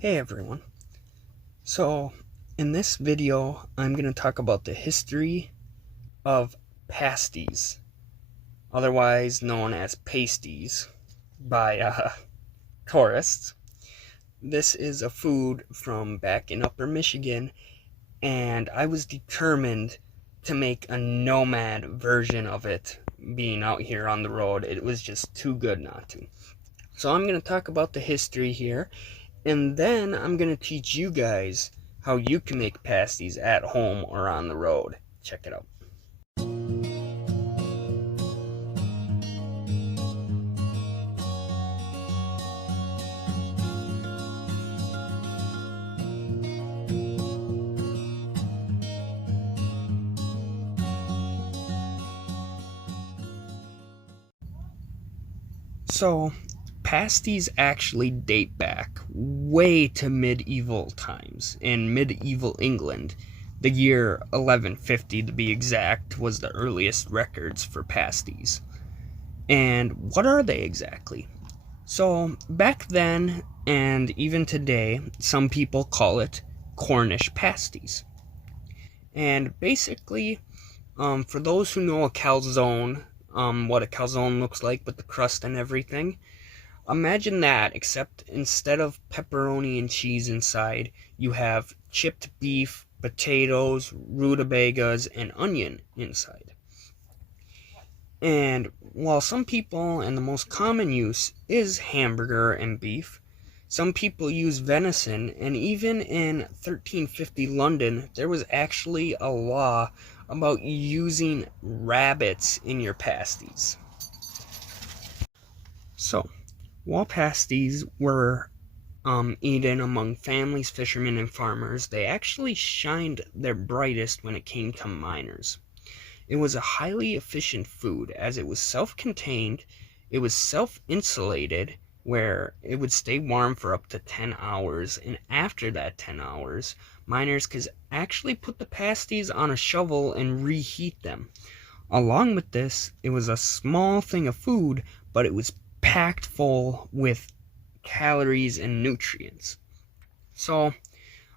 Hey everyone. So, in this video, I'm going to talk about the history of pasties, otherwise known as pasties by tourists. This is a food from back in Upper Michigan, and I was determined to make a Nomad version of it being out here on the road. It was just too good not to. So, I'm going to talk about the history here. And then I'm going to teach you guys how you can make pasties at home or on the road. Check it out. So, pasties actually date back way to medieval times. In medieval England, the year 1150 to be exact was the earliest records for pasties. And what are they exactly? So, back then, and even today, some people call it Cornish pasties. And basically, for those who know a calzone, what a calzone looks like with the crust and everything, imagine that, except instead of pepperoni and cheese inside, you have chipped beef, potatoes, rutabagas, and onion inside. And while some people, and the most common use, is hamburger and beef, some people use venison, and even in 1350 London, there was actually a law about using rabbits in your pasties. So, while pasties were eaten among families, fishermen, and farmers, they actually shined their brightest when it came to miners. It was a highly efficient food as it was self-contained, it was self-insulated, where it would stay warm for up to 10 hours, and after that 10 hours, miners could actually put the pasties on a shovel and reheat them. Along with this, it was a small thing of food, but it was packed full with calories and nutrients. So,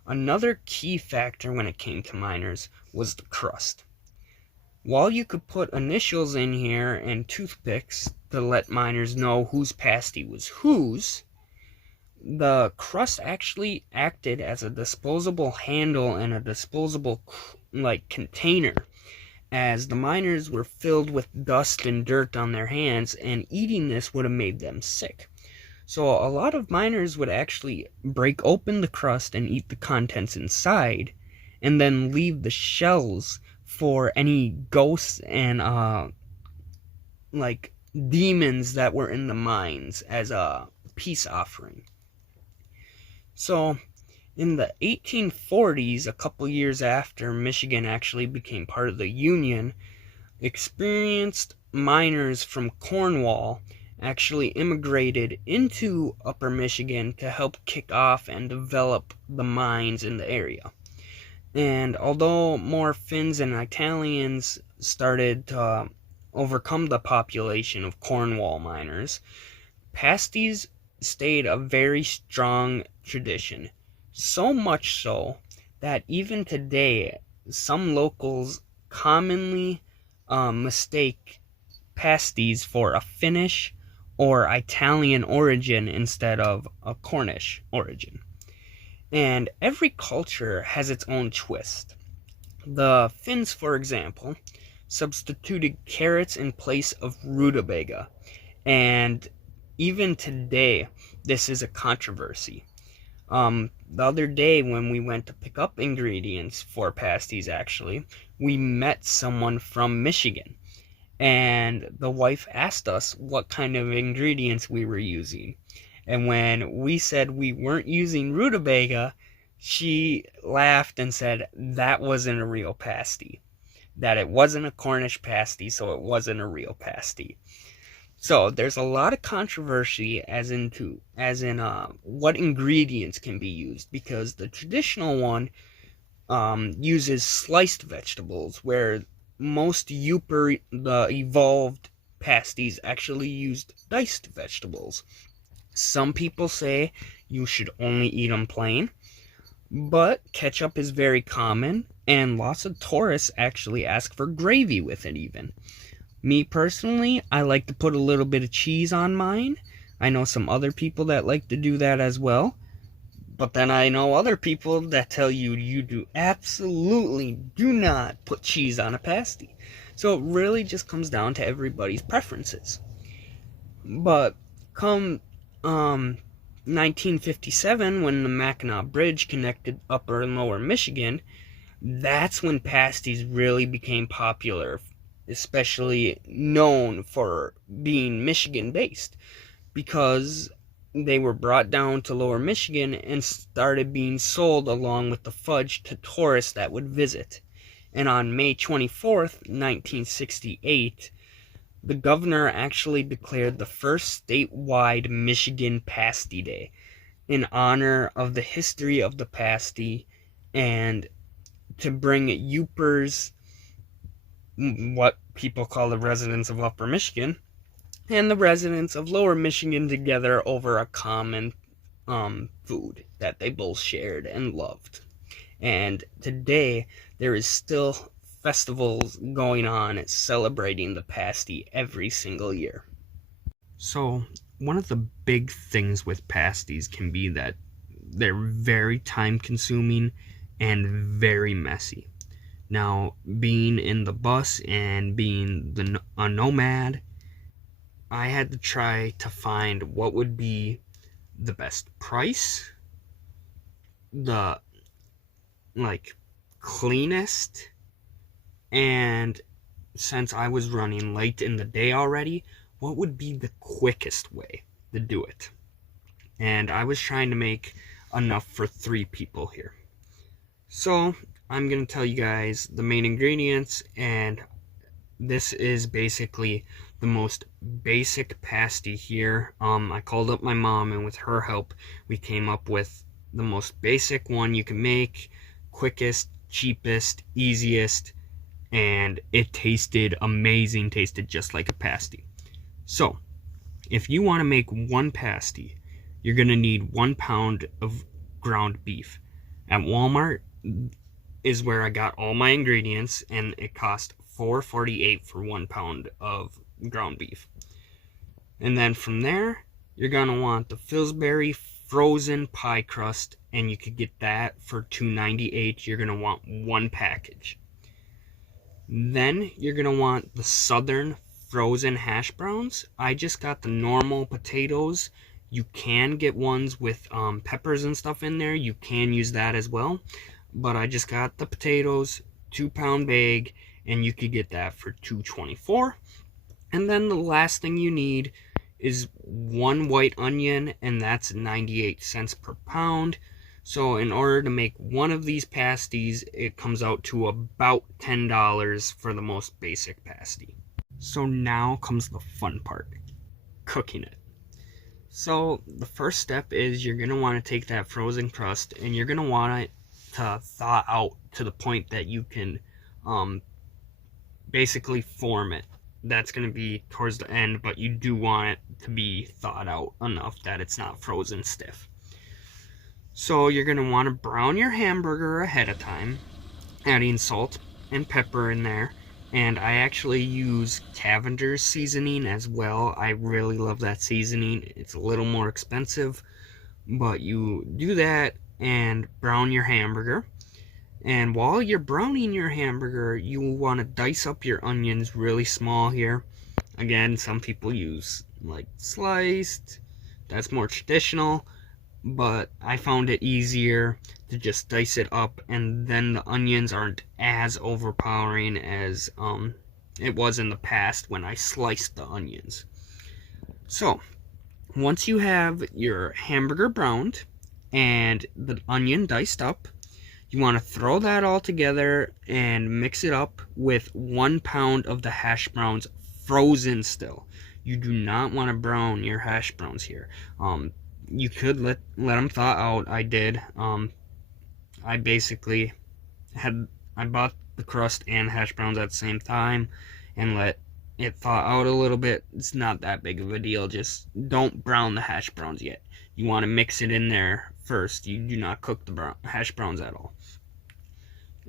another key factor when it came to miners was the crust. While you could put initials in here and toothpicks to let miners know whose pasty was whose, the crust actually acted as a disposable handle and a disposable container, as the miners were filled with dust and dirt on their hands, and eating this would have made them sick. So a lot of miners would actually break open the crust and eat the contents inside, and then leave the shells for any ghosts and demons that were in the mines as a peace offering. So in the 1840s, a couple years after Michigan actually became part of the Union, experienced miners from Cornwall actually immigrated into Upper Michigan to help kick off and develop the mines in the area. And although more Finns and Italians started to overcome the population of Cornwall miners, pasties stayed a very strong tradition. So much so that even today, some locals commonly mistake pasties for a Finnish or Italian origin instead of a Cornish origin. And every culture has its own twist. The Finns, for example, substituted carrots in place of rutabaga, and even today, this is a controversy. The other day when we went to pick up ingredients for pasties, actually, we met someone from Michigan, and the wife asked us what kind of ingredients we were using. And when we said we weren't using rutabaga, she laughed and said that wasn't a real pasty. That it wasn't a Cornish pasty, so it wasn't a real pasty. So there's a lot of controversy as in what ingredients can be used, because the traditional one uses sliced vegetables, where most the evolved pasties actually used diced vegetables. Some people say you should only eat them plain, but ketchup is very common, and lots of tourists actually ask for gravy with it even. Me personally, I like to put a little bit of cheese on mine. I know some other people that like to do that as well. But then I know other people that tell you you do absolutely do not put cheese on a pasty. So it really just comes down to everybody's preferences. But come 1957, when the Mackinac Bridge connected Upper and Lower Michigan, that's when pasties really became popular, especially known for being Michigan based, because they were brought down to Lower Michigan and started being sold along with the fudge to tourists that would visit. And on May 24th, 1968, the governor actually declared the first statewide Michigan Pasty Day in honor of the history of the pasty and to bring Yoopers, what people call the residents of Upper Michigan, and the residents of Lower Michigan together over a common food that they both shared and loved. And today, there is still festivals going on celebrating the pasty every single year. So, one of the big things with pasties can be that they're very time consuming and very messy. Now, being in the bus and being a nomad, I had to try to find what would be the best price, the cleanest, and since I was running late in the day already, what would be the quickest way to do it. And I was trying to make enough for 3 people here. So I'm going to tell you guys the main ingredients, and this is basically the most basic pasty here. I called up my mom, and with her help, we came up with the most basic one you can make, quickest, cheapest, easiest, and it tasted amazing, tasted just like a pasty. So, if you want to make one pasty, you're going to need 1 pound of ground beef. At Walmart is where I got all my ingredients, and it cost $4.48 for 1 pound of ground beef. And then from there, you're going to want the Pillsbury frozen pie crust, and you could get that for $2.98. You're going to want 1 package. Then you're going to want the Southern frozen hash browns. I just got the normal potatoes. You can get ones with peppers and stuff in there. You can use that as well. But I just got the potatoes, 2-pound bag, and you could get that for $2.24. And then the last thing you need is 1 white onion, and that's 98 cents per pound. So in order to make one of these pasties, it comes out to about $10 for the most basic pasty. So now comes the fun part, cooking it. So the first step is you're going to want to take that frozen crust, and you're going to want it to thaw out to the point that you can basically form it. That's going to be towards the end, but you do want it to be thawed out enough that it's not frozen stiff. So you're going to want to brown your hamburger ahead of time, adding salt and pepper in there. And I actually use Cavender's seasoning as well. I really love that seasoning. It's a little more expensive, but you do that and brown your hamburger. And while you're browning your hamburger, you want to dice up your onions really small here. Again, some people use sliced. That's more traditional, but I found it easier to just dice it up, and then the onions aren't as overpowering as it was in the past when I sliced the onions. So, once you have your hamburger browned and the onion diced up, you want to throw that all together and mix it up with 1 pound of the hash browns frozen still. You do not want to brown your hash browns here. You could let them thaw out. I did. I basically I bought the crust and hash browns at the same time and let it thaw out a little bit. It's not that big of a deal. Just don't brown the hash browns yet. You want to mix it in there first. You do not cook the hash browns at all.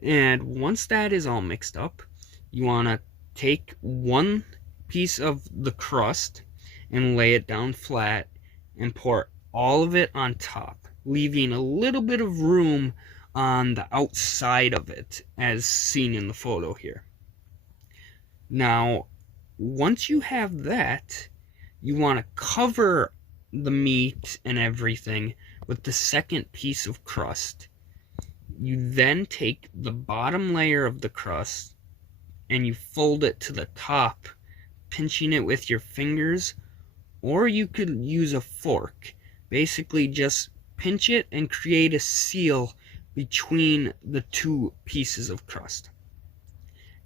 And once that is all mixed up, you want to take one piece of the crust and lay it down flat and pour all of it on top, leaving a little bit of room on the outside of it, as seen in the photo here. Now, once you have that, you want to cover the meat and everything with the second piece of crust. You then take the bottom layer of the crust and you fold it to the top, pinching it with your fingers, or you could use a fork. Basically just pinch it and create a seal between the two pieces of crust.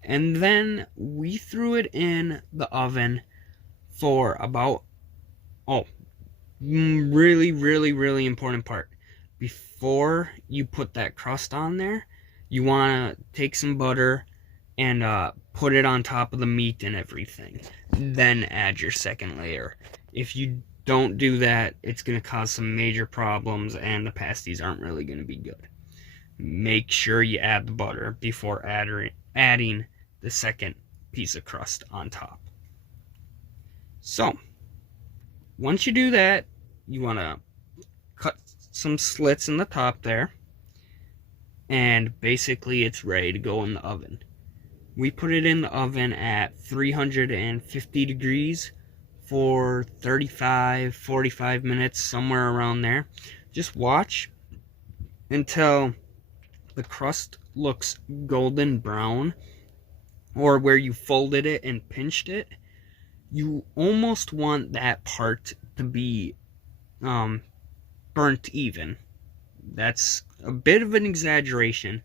And then we threw it in the oven for about, really important part. Before you put that crust on there, you want to take some butter and put it on top of the meat and everything. Then add your second layer. If you don't do that, it's going to cause some major problems and the pasties aren't really going to be good. Make sure you add the butter before adding the second piece of crust on top. So, once you do that, you want to cut some slits in the top there, and basically it's ready to go in the oven. We put it in the oven at 350 degrees for 35-45 minutes, somewhere around there. Just watch until the crust looks golden brown, or where you folded it and pinched it. You almost want that part to be burnt even. That's a bit of an exaggeration,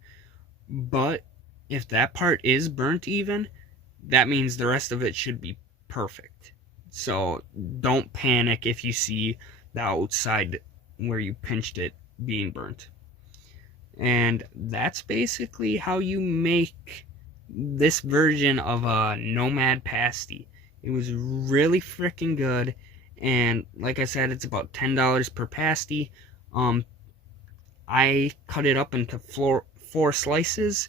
but if that part is burnt even, that means the rest of it should be perfect. So don't panic if you see the outside where you pinched it being burnt. And that's basically how you make this version of a Nomad pasty. It was really freaking good, and like I said, it's about $10 per pasty. I cut it up into 4 slices,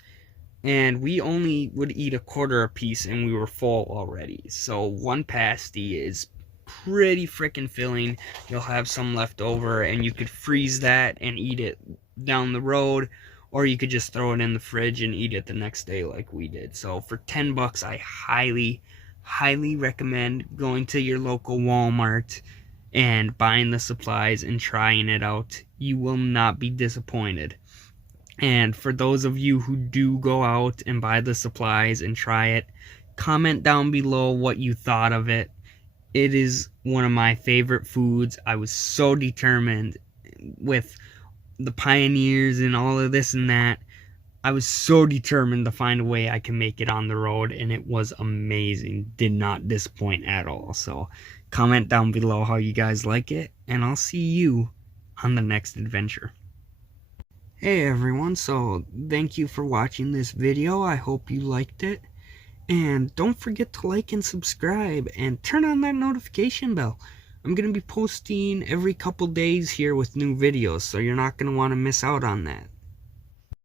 and we only would eat a quarter a piece, and we were full already. So one pasty is pretty freaking filling. You'll have some left over, and you could freeze that and eat it down the road, or you could just throw it in the fridge and eat it the next day like we did. So for $10, I highly recommend going to your local Walmart and buying the supplies and trying it out. You will not be disappointed. And for those of you who do go out and buy the supplies and try it, comment down below what you thought of it. It is one of my favorite foods. I was so determined with the pioneers and all of this and that. I was so determined to find a way I can make it on the road, and it was amazing. Did not disappoint at all. So comment down below how you guys like it, and I'll see you on the next adventure. Hey everyone, so thank you for watching this video. I hope you liked it. And don't forget to like and subscribe and turn on that notification bell. I'm going to be posting every couple days here with new videos, so you're not going to want to miss out on that.